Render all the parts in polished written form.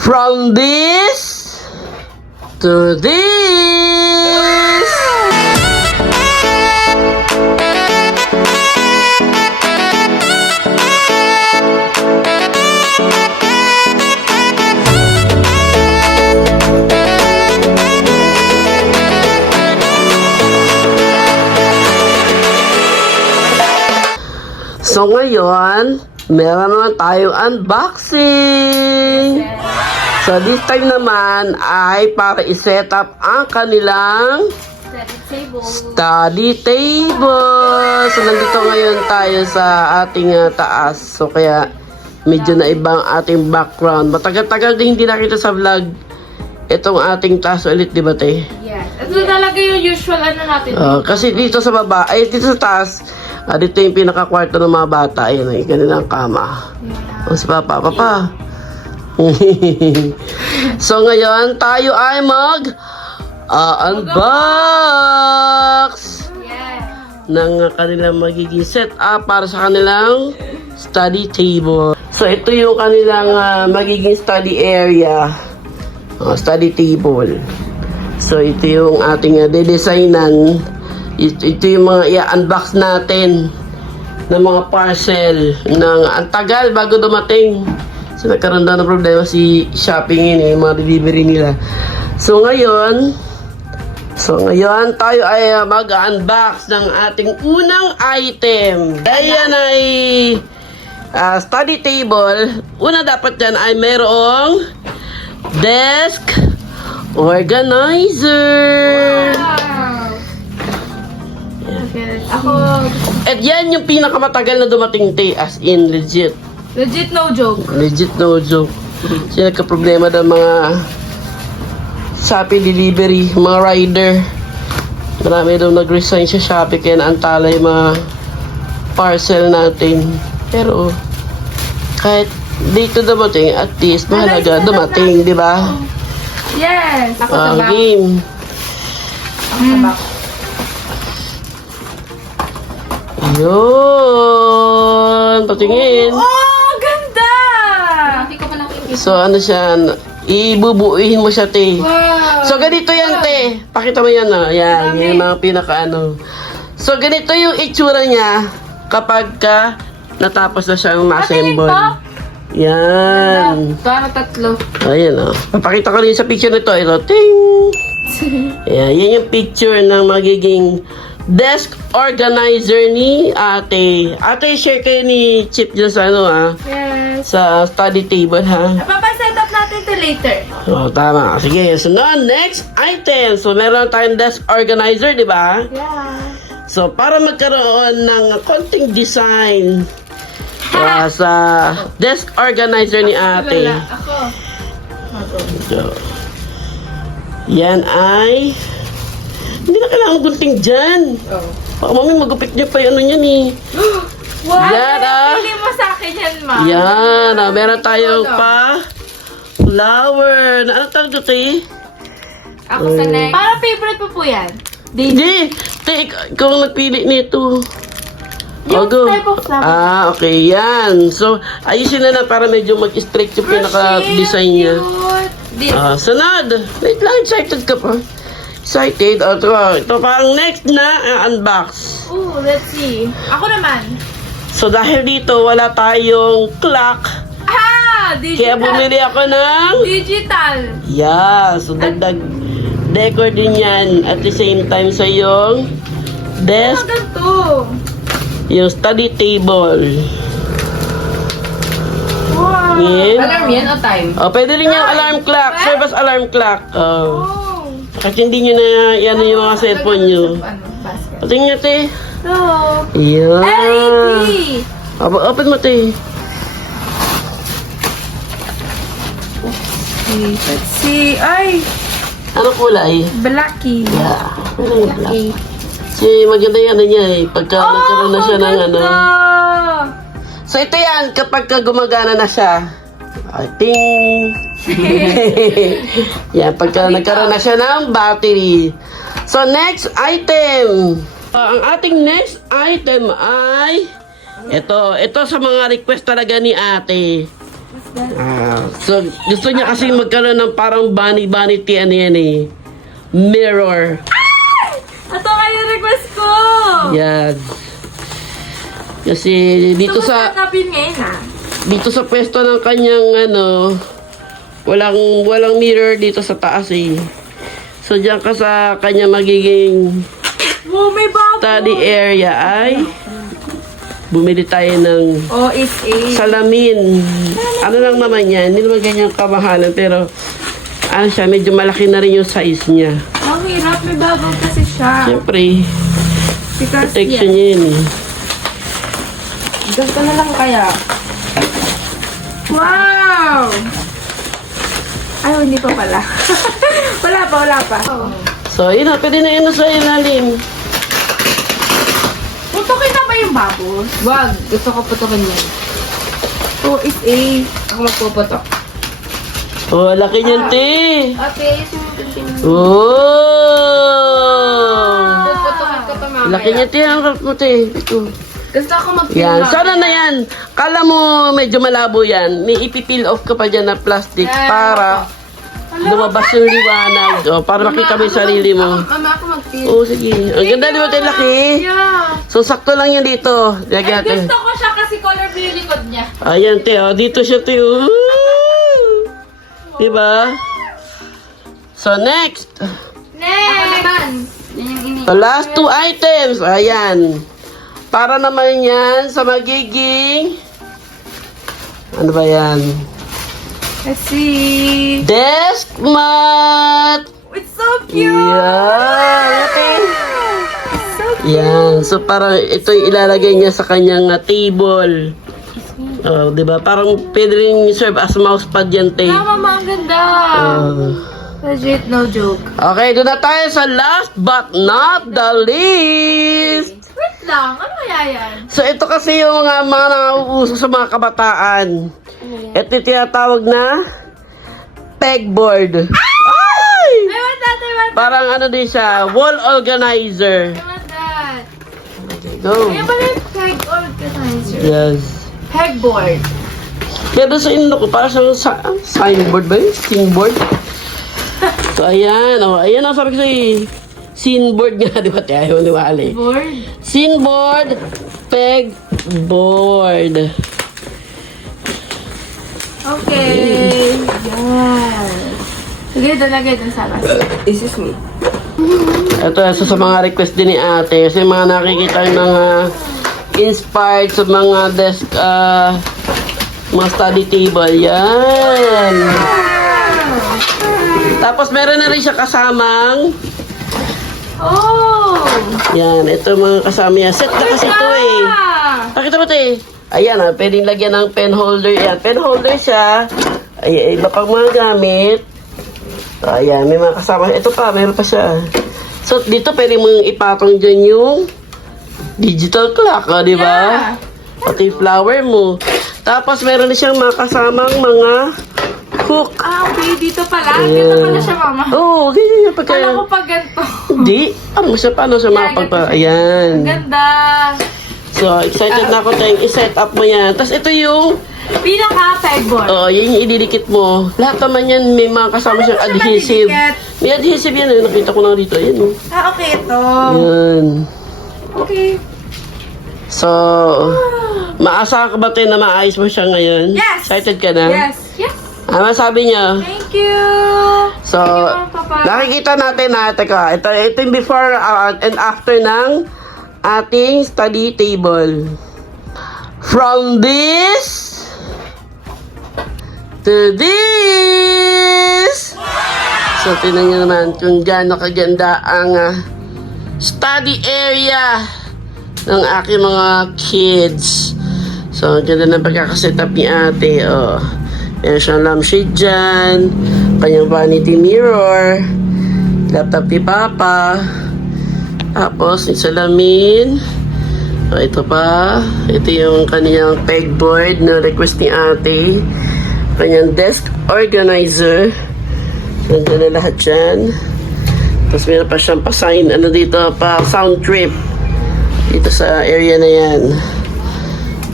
From this to this. So ngayon, meron naman tayong unboxing. So this time naman ay para i-set up ang kanilang study table. So nandito ngayon tayo sa ating taas. So kaya medyo na ibang ating background. Matagal-tagal din hindi nakita sa vlog itong ating taas ulit, di ba te? Yes. Ito talaga yung usual ano natin. Kasi dito sa baba, ay dito sa taas, dito yung pinaka-kwarto ng mga bata. Ayun, ay kanilang kama. O si Papa. So ngayon, tayo ay unbox ng kanilang magiging setup para sa kanilang study table. So ito yung kanilang magiging study area. Study table. So ito yung ating de-designan. Ito yung mga i-unbox natin ng mga parcel ng ang tagal bago dumating. So nagkaroon daw ng problema si Shopping yung mga delivery nila. So ngayon tayo ay mag-unbox ng ating unang item. Ayan ay study table. Una dapat dyan ay merong desk organizer. Wow! Ako, At yan yung pinakamatagal na dumating as in legit. legit no joke. Legit no joke. Kasi nagka-problema daw mga Shopee delivery, mga rider. Marami daw nag-resign sa Shopee kaya naantala yung mga parcel natin. Pero kahit dito dumating, at least mahalaga dumating, di ba? Yes! Ako sa back. Game. Ako sa back. Yun. Patingin. Oh, ganda! Hindi ko pa nakikita. So ano siya, ibubuuhin mo siya, te. Wow! So ganito yan, te. Pakita mo yan, yan, yung mga pinaka So ganito yung itsura niya kapag natapos na siyang ma-assemble. Yan. Para tatlo. Ayan, papakita ko rin sa picture nito. Ito, ting! Ayan, yan yung picture ng magiging desk organizer ni ate. Ate, share kayo ni Chip dyan sa Yes. sa study table, ha? Papaset up natin to later. Tama. Sige, so next item. So, meron tayong desk organizer, di ba? Yeah. So, para magkaroon ng konting design sa desk organizer ni ate. Wala. Ako. So, yan ay hindi na kailangan gunting dyan. Oh. Baka mami magupit niyo pa yung yan eh. Wow! Yan, Pili mo sa akin yan, ma. Yan, meron tayong pa flower. Ano tawag ito, te? Ako sa next. Parang favorite mo po yan. Hindi. Te, ikaw ang nagpili nito. Yung go. type of flower. Okay, yan. So, ayusin na para medyo mag-straight yung pinaka-design niya. Cute. Sunod. Wait lang, excited ka pa. Excited. Ito parang next na unbox. Ooh, let's see. Ako naman. So, dahil dito, wala tayong clock. Ah! Digital. Kaya bumili ako ng Digital. yeah, so dagdag decor din yan at the same time sa yung desk, Ano ganito? yung study table. Wow. Yan. Alarm yan o time? Pwede rin yung alarm clock, serve as alarm clock. Oh. Kasi hindi nyo na yan yung mga cellphone nyo. Ano? Basket. Patingin nyo, te. No. Yan. LED. Open mo, te. Okay, let's see. Ay, Ano kulay? blacky. Yeah. Ano yung black? Okay. Kasi maganda yan niya eh. Pagka nagkaroon na siya ng maganda. So ito yan, kapag gumagana na siya. Ting! Yan, pagka nagkaroon na siya ng battery. So next item. Ang ating next item ay ito sa mga request talaga ni ate. So, gusto niya kasi magkaroon ng parang vanity ano yan eh. Mirror. Ito kayo request ko! Yan. Kasi dito sa Kapin ngayon dito sa pwesto ng kanyang ano, walang mirror dito sa taas eh. So diyan ka sa kanya magiging Oh, may bago! study area ay bumili tayo ng OSA. salamin. Ano lang naman yan, hindi naman ganyan kamahalan pero ano siya, medyo malaki na rin yung size niya. Ang hirap, may bago kasi siya. Siyempre, Because protection yan. niya yun eh. Ganito na lang kaya. Wow! Ay, hindi pa pala. wala pa. So, yun na, pwede na yun sa ilalim. Putukin na ba yung bago? Wag, gusto ko putukin yan. OSA. Ako magpuputok. Oh, laki niyan, te. Okay, sumutin. Oh! Puputokin ko to mamaya. Laki niya, te. Ang harap mo, te. Ito. Gusto ko Yan. Sana na yan. Kala mo medyo malabo yan. May ipipeel off ka pa dyan na plastic para lumabas yung liwanag. O, para makita mo yung sarili mo. Mama, ako mag-feel. Oo, sige. Ang ganda, di ba, te? Laki. Yeah. So, sakto lang yan dito. Lagyan natin. Gusto ko siya kasi color blue yung likod niya. Ayan, te. Oh. Dito siya, te. Oh. Diba? So, next. Next! The last two items. Ayan. Para naman yan sa magiging... Ano ba yan? Let's see. Desk mat! It's so cute! Yan. So Yan. So, parang ito yung ilalagay niya sa kanyang table. Oh, di ba? Parang pwede rin serve as mousepad yan, te. Mama, ang ganda! Legit, no joke. Okay, doon na tayo sa last but not the least. Wait lang, ano kaya yan? So, ito kasi yung mga nauuso sa mga kabataan. Ito yung tinatawag na pegboard. Ay! I want that, I want Parang ano din siya, wall organizer. that, I want that. Go. Kaya pala yung peg organizer. Yes. Pegboard. Kaya doon sa inuno ko, parang siyang signboard ba yun? Singboard? So, ayan. Oh, ayan ang sabi ko sa'yo. Sinboard nga, di ba? Ayaw ni Wally. Board? Sinboard, pegboard. Okay. Yes. Sige, dalagay dun sa akin. This is me. Ito, isa sa mga request din ni ate. Kasi mga nakikita yung mga inspired sa mga desk, mga study table. Yan. Tapos meron na rin siya kasamang, Oh! yan, ito mga kasama yan. Set na kasi ito eh. Nakita mo ito eh. Ayan pwedeng lagyan ng pen holder. Yan, pen holder siya. Ay, iba pang mga gamit. So, ayan, may mga kasama. Ito pa, meron pa siya. So, dito pwede mong ipatong dyan yung digital clock, di ba? Yeah. Pati yung flower mo. Tapos, meron na siyang mga kasamang mga hook. Ah, okay. Dito pala. Dito pala siya, mama. Oo, ganyan yung pagka... Kala ko pag ganito. Hindi. Ano siya, paano siya makapagpa... Ayan. Ganda. So, excited na ako tayong i-set up mo yan. Tapos, ito yung... Pinaka-pegboard. Oo, yan yung ididikit mo. Lahat naman yan, may mga kasama siyang siya adhesive. madidikit? May adhesive yan. Nakita ko na rito. Ayan, oh. Ah, okay. Ito. Yan. Okay. So, maasahan ka ba tayo na maayos mo siya ngayon? Yes! Excited ka na? Yes. Yes. Ano sabi niya? Thank you. So, Thank you, Papa. nakikita natin na, teka, ito yung before and after ng ating study table. From this to this. So, tingnan niyo naman kung gaano kaganda ang study area ng aking mga kids. So, ang ganda ng pagkakasetup ni ate. Oh. Meron siyang lampshade dyan, kanyang vanity mirror, laptop ni Papa, tapos yung salamin. O, ito pa. Ito yung kanyang pegboard na request ni ate. Kanyang desk organizer. Nandiyan na lahat dyan. Tapos meron pa siyang pa-sign, ano dito, pa sound trip. Dito sa area na yan.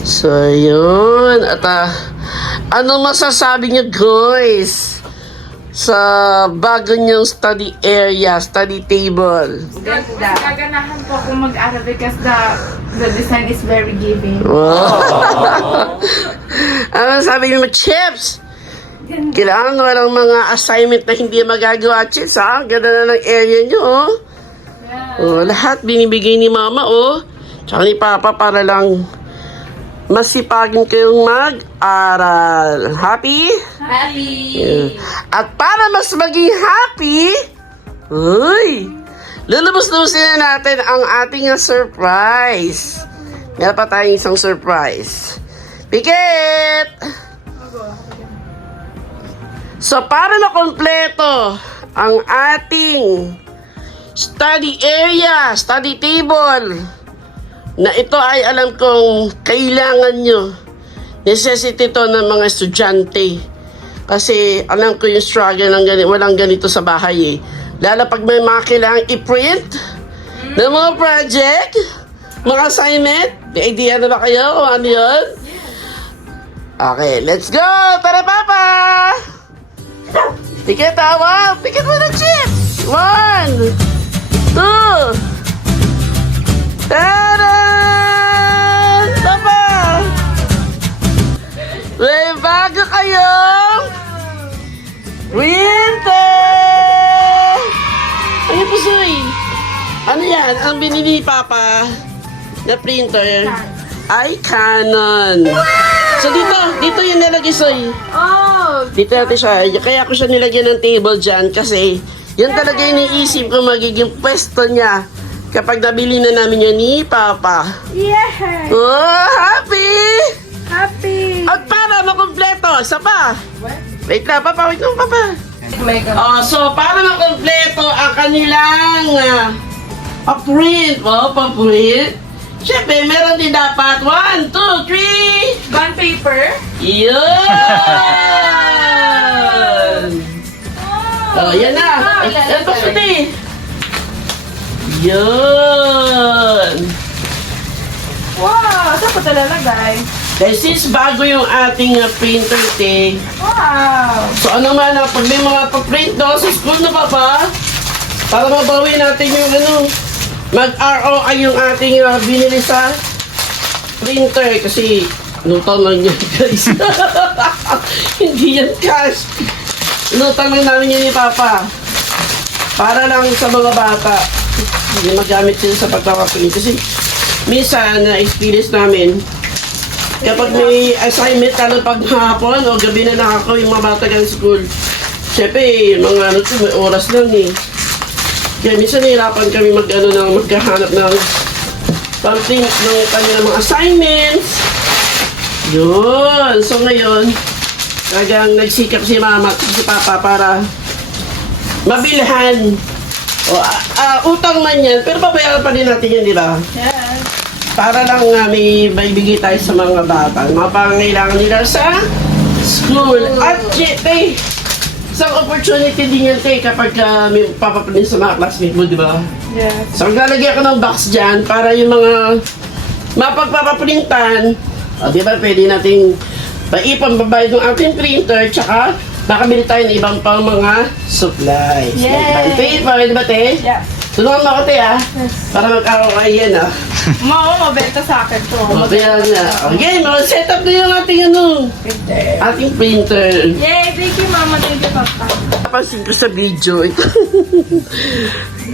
So, yun. At Ano masasabi niyo, guys, sa bago niyong study area, study table? Gaganahan po akong mag-aral because the design is very giving. Wow. Ano sabi niyo, Chips? Kailangan walang mga assignment na hindi magagawa, Chips, ha? Ganda na ng area niyo, oh. Oh, lahat binibigay ni Mama, oh. Tsaka ni Papa para lang masipagin kayong mag-aral. Happy? Happy! Yeah. At para mas maging happy, uy, lulubos-lubusin na natin ang ating surprise. Meron pa tayong isang surprise. Pikit! So, para makompleto ang ating study area, study table, na ito ay alam kong kailangan nyo. Necessity to ng mga estudyante. Kasi alam ko yung struggle ng ganito, walang ganito sa bahay eh. Lalo pag may mga kailangang i-print ng mga project, mga assignment. May idea na ba kayo kung ano yun? Okay, let's go! Tara, Papa! Pikit, wow! Pikit mo na, Chip! 1, 2, Taran! Papa! May bago kayong printer! Ay, pusoy! Ano yan? Ang binili ni Papa na printer ay Canon. So dito yung nilagay, Soy. Oh! Dito natin siya. Kaya ko siya nilagyan ng table dyan kasi yun talaga yung iniisip ko magiging pwesto niya kapag nabili na namin yun ni Papa. Yeah! Oh, happy! Happy! At para makumpleto, isa pa. Wait lang, Papa, wait lang, Papa. Oh, so para makumpleto ang kanilang pa-print. Oh, pa-print. Siyempre, meron din dapat 1, 2, 3. Bond paper? Yun! Oh, yan na. Yan pa suti. Yun. Wow! Saan ko ito lalagay? This is bago yung ating printer, te. Wow! So ano man, pag may mga pa-print do sa school na Papa, para mabawi natin yung mag-ROI yung ating binili sa printer kasi nutang lang yan, guys. Hindi yan cash. Nutang lang namin yan ni Papa para lang sa mga bata hindi magamit sila sa pagpapaprint kasi minsan na-experience namin kapag may assignment lalo pag hapon o gabi na nakakaw yung mga bata galing school, syempre mga may oras lang eh. Kaya minsan nahirapan kami maghahanap ng pang-print ng kanilang mga assignments. Yun. So ngayon, talagang nagsikap si Mama at si Papa para mabilhan. O, utang man yan, pero babayaran pa din natin yan, di ba? Yes! Para lang may bigay tayo sa mga bata. Mga pangangailangan nila sa school. At, isang opportunity din yan, te, kapag may papapanin sa mga classmate mo, di ba? Yes! So, maglalagay ako ng box dyan para yung mga mapagpapaprintan, di ba, pwede nating pambayad ng ating printer, tsaka makabili tayo ng ibang pang mga supplies. Yay! Like paper, di ba, te? Yeah! Tulungan mo ako, te, Yes. para mag-ROI yan, Mabenta sa akin to. Kaya na. Okay, set up na yung ating ating printer. Yay! Thank you, Mama. Thank you, Papa. Napansin ko sa video ito.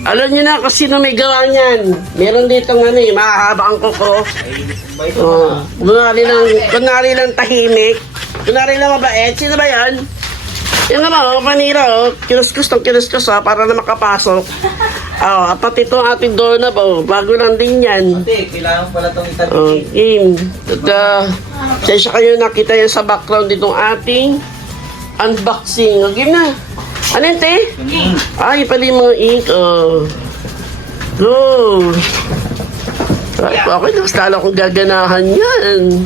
Alam niyo na kung sino may gawa niyan. Meron dito mahahaba ang kuko. Oh, kunwari lang tahimik. Kunwari lang mabait. Sino ba yan? Yan naman, panira, kinuskus para na makapasok. Pati itong ating doorknob, bago lang din yan. Ate, kailangan pala itong itabi. Game. Sensya kayo nakita yan sa background ditong ating unboxing. Game na. Ano yun, te? Ay, pala yung mga ink. Go. Okay, mas lalo akong gaganahan yan.